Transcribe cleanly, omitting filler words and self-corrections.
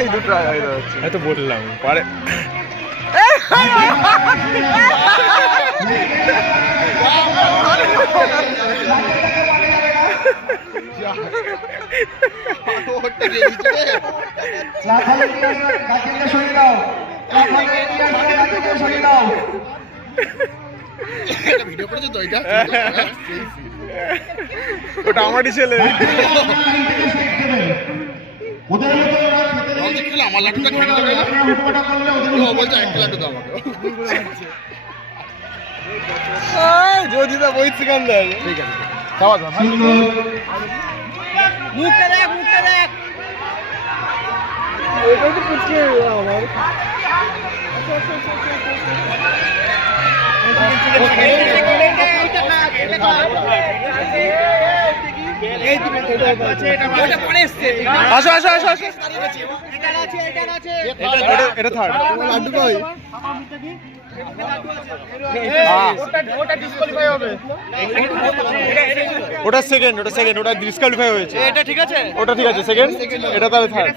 এই দুটো হয়তো বললাম পারে। ওটা আমারই ছেলে। আমার লাঠুটা যদি দা বই সিকান্দার। ঠিক আছে খাওয়া দাওয়া মুখটা দেখ মুখটা দেখ ওইটাই তো পুচকে আমার। আসো আসো আসো আসো। এটা থার্ড। লাড্ডু কই? ওটা সেকেন্ড, ওটা সেকেন্ড, ওটা ডিসকোয়ালিফাই হয়েছে। এটা ঠিক আছে, ওটা ঠিক আছে সেকেন্ড, এটা তাহলে থার্ড।